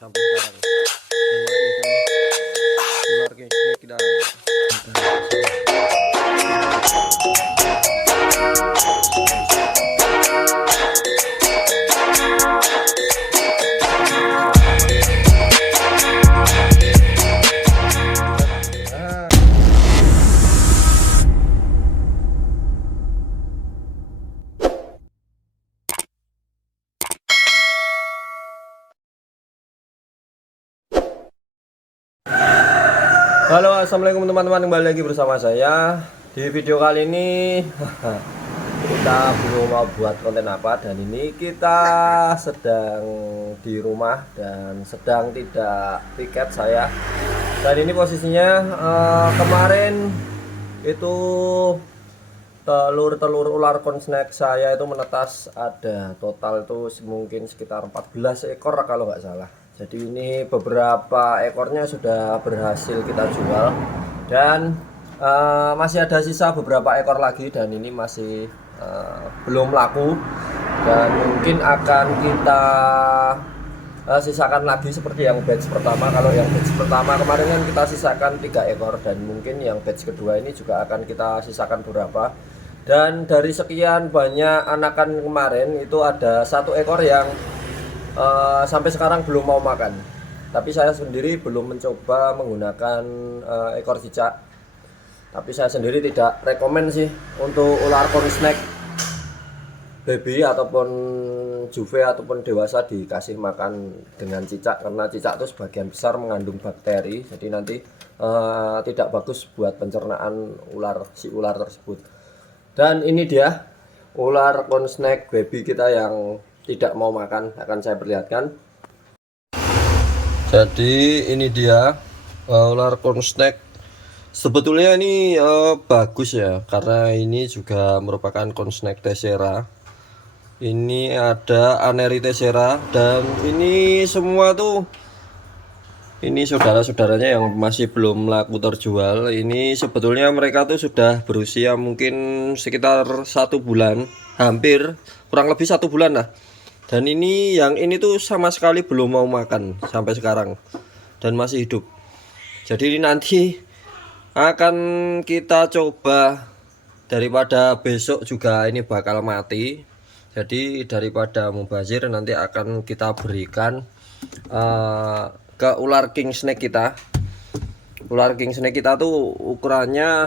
sampai sekarang. Dan masih itu ular king snake kita. Halo, assalamualaikum teman-teman, kembali lagi bersama saya. Di video kali ini kita belum mau buat konten apa, dan ini kita sedang di rumah dan sedang tidak piket saya. Dan ini posisinya kemarin itu telur ular konsnek saya itu menetas, ada total itu mungkin sekitar 14 ekor kalau nggak salah. Jadi ini beberapa ekornya sudah berhasil kita jual, dan masih ada sisa beberapa ekor lagi, dan ini masih belum laku, dan mungkin akan kita sisakan lagi seperti yang batch pertama. Kalau yang batch pertama kemarin kan kita sisakan 3 ekor, dan mungkin yang batch kedua ini juga akan kita sisakan beberapa. Dan dari sekian banyak anakan kemarin itu ada 1 ekor yang sampai sekarang belum mau makan. Tapi saya sendiri belum mencoba menggunakan ekor cicak. Tapi saya sendiri tidak rekomen sih untuk ular konsnek baby ataupun juve ataupun dewasa dikasih makan dengan cicak, karena cicak itu sebagian besar mengandung bakteri. Jadi nanti tidak bagus buat pencernaan si ular tersebut. Dan ini dia ular konsnek baby kita yang tidak mau makan, akan saya perlihatkan. Jadi ini dia ular konsnek. Sebetulnya ini bagus ya, karena ini juga merupakan konsnek tessera. Ini ada aneri tessera, dan ini semua tuh ini saudara-saudaranya yang masih belum laku terjual. Ini sebetulnya mereka tuh sudah berusia mungkin sekitar 1 bulan, hampir kurang lebih 1 bulan lah. Dan ini yang ini tuh sama sekali belum mau makan sampai sekarang, dan masih hidup. Jadi ini nanti akan kita coba, daripada besok juga ini bakal mati. Jadi daripada mubazir, nanti akan kita berikan ke ular king snake kita. Ular king snake kita tuh ukurannya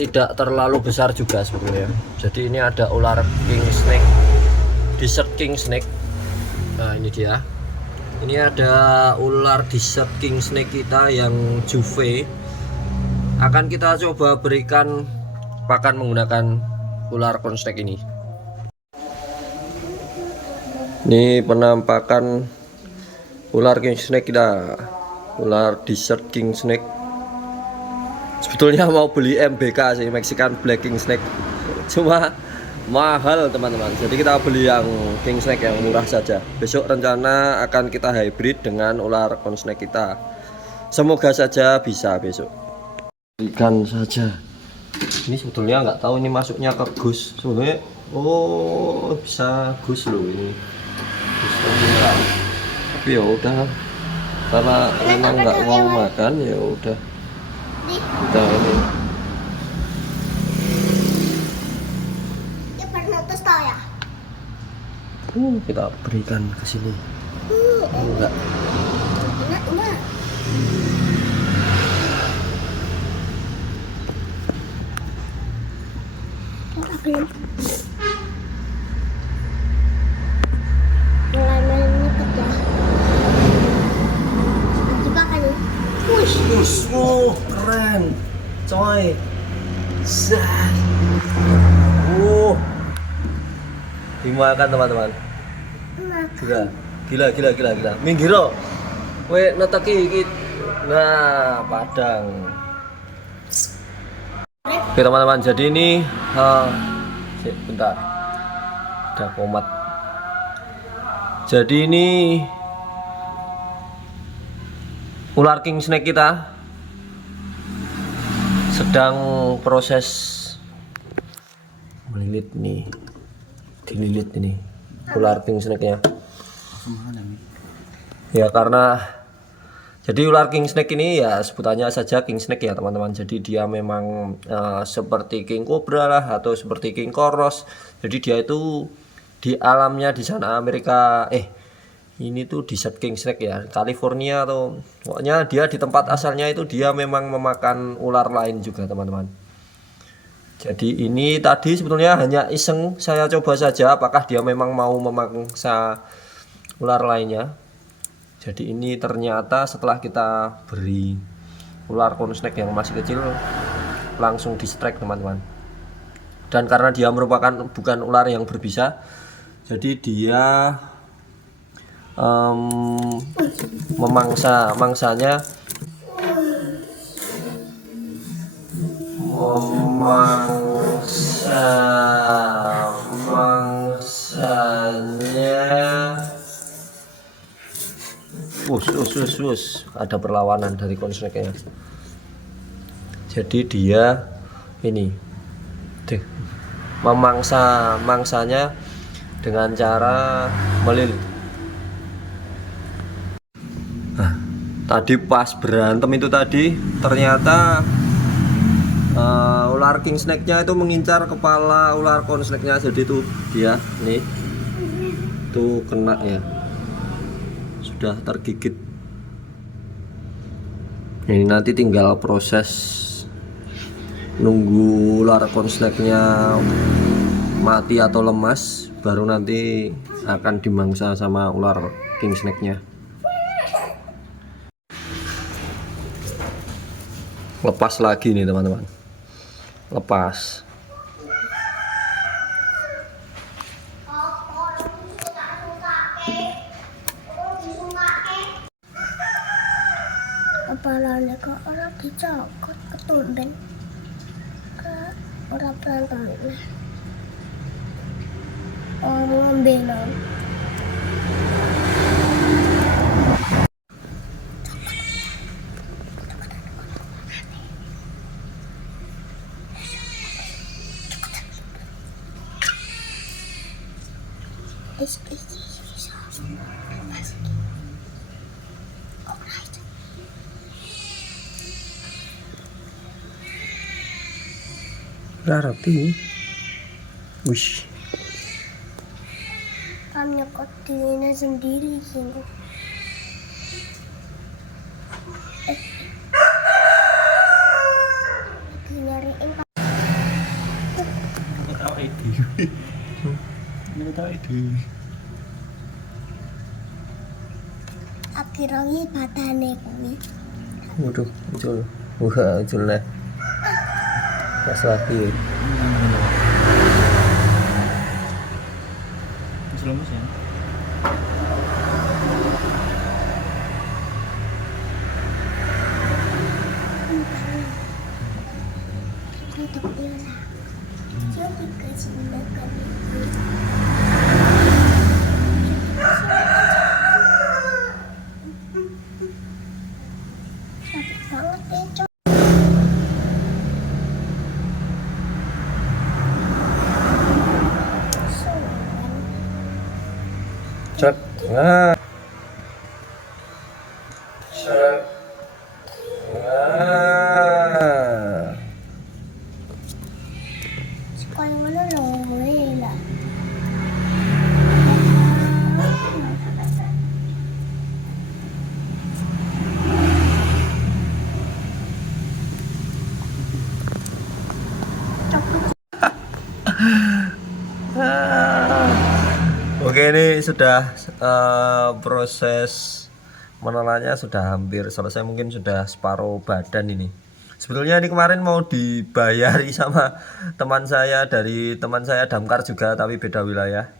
tidak terlalu besar juga sebenarnya. Jadi ini ada ular king snake, desert king snake. Nah ini dia. Ini ada ular desert king snake kita yang juve. Akan kita coba berikan pakan menggunakan ular konsnek ini. Ini penampakan ular king snake kita, ular desert king snake. Sebetulnya mau beli MBK sih, Mexican black king snake, cuma mahal teman-teman. Jadi kita beli yang king snake yang murah saja. Besok rencana akan kita hybrid dengan ular konsnek kita. Semoga saja bisa besok. Ikan saja. Ini sebetulnya nggak tahu ini masuknya ke gus. Sebenarnya oh bisa gus loh ini. Tapi ya udah, karena memang nggak mau makan, ya udah kita ini. Kita berikan ke sini. Enggak. Keren, coy. Dimakan teman-teman. Gila. Minggiro. We neteki iki. Nah, padang. Oke teman-teman, jadi ini bentar. Udah komat. Jadi ini ular king snake kita sedang proses melilit nih, dililit ini ular king snake nya. Ya karena jadi ular king snake ini ya sebutannya saja king snake ya teman-teman. Jadi dia memang seperti king cobra lah atau seperti king koros. Jadi dia itu di alamnya di sana Amerika ini tuh desert king snake ya, California atau pokoknya dia di tempat asalnya itu dia memang memakan ular lain juga teman-teman. Jadi ini tadi sebetulnya hanya iseng saya coba saja apakah dia memang mau memangsa ular lainnya. Jadi ini ternyata setelah kita beri ular corn snake yang masih kecil langsung di strike teman-teman. Dan karena dia merupakan bukan ular yang berbisa, jadi dia mangsanya ada perlawanan dari konsneknya. Jadi dia ini mangsanya dengan cara melilit. Nah, tadi pas berantem itu tadi ternyata ular king snake-nya itu mengincar kepala ular corn snake-nya. Jadi tuh dia nih tuh kena ya, sudah tergigit. Ini nanti tinggal proses nunggu ular corn snake-nya mati atau lemas, baru nanti akan dimangsa sama ular king snake-nya. Lepas lagi nih teman-teman, lepas. Kepalanya kok orang dicokot ketumben ke orang berantem ini ngambil Berarti wish kami nyekot dirinya sendiri sini. Nyariin akhirnya badane kuwi. waduh, muncul. Wah, muncul lah. Pas lagi. Lemes ya. Tutup dia lah. Jadi ke sini kan. Sakit banget ya, Cok. Cek. Nah. Cek. Nah. Sekolah mana loh, lah. Oke, ini sudah proses menelannya sudah hampir selesai, mungkin sudah separuh badan ini. Sebetulnya ini kemarin mau dibayari sama teman saya Damkar juga, tapi beda wilayah.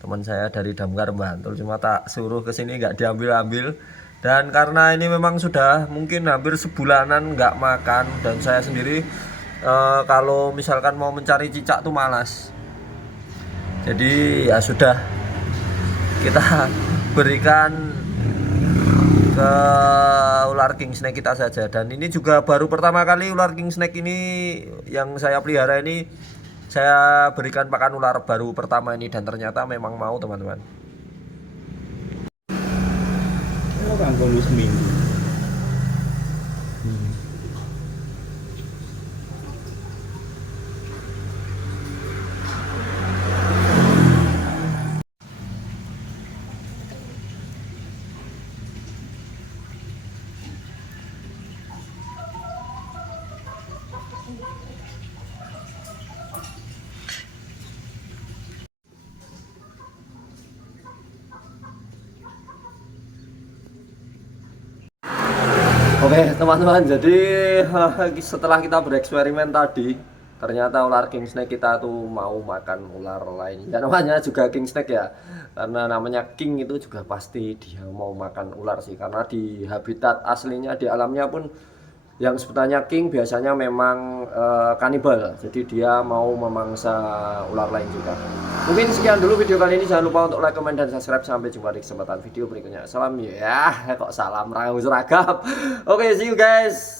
Teman saya dari Damkar Bantul, cuma tak suruh ke sini nggak diambil-ambil. Dan karena ini memang sudah mungkin hampir sebulanan nggak makan, dan saya sendiri kalau misalkan mau mencari cicak tuh malas. Jadi ya sudah, kita berikan ke ular king snake kita saja. Dan ini juga baru pertama kali ular king snake ini yang saya pelihara ini saya berikan pakan ular baru pertama ini, dan ternyata memang mau teman-teman. kangkung wis seminggu. Oke teman-teman, jadi setelah kita bereksperimen tadi, ternyata ular king snake kita tuh mau makan ular lain. Ya namanya juga king snake ya, karena namanya king itu juga pasti dia mau makan ular sih. Karena di habitat aslinya, di alamnya pun yang sebutannya king biasanya memang kanibal. Jadi dia mau memangsa ular lain juga. Mungkin sekian dulu video kali ini. Jangan lupa untuk like, comment, dan subscribe. Sampai jumpa di kesempatan video berikutnya. Salam ya, kok salam seragam. Oke, see you guys.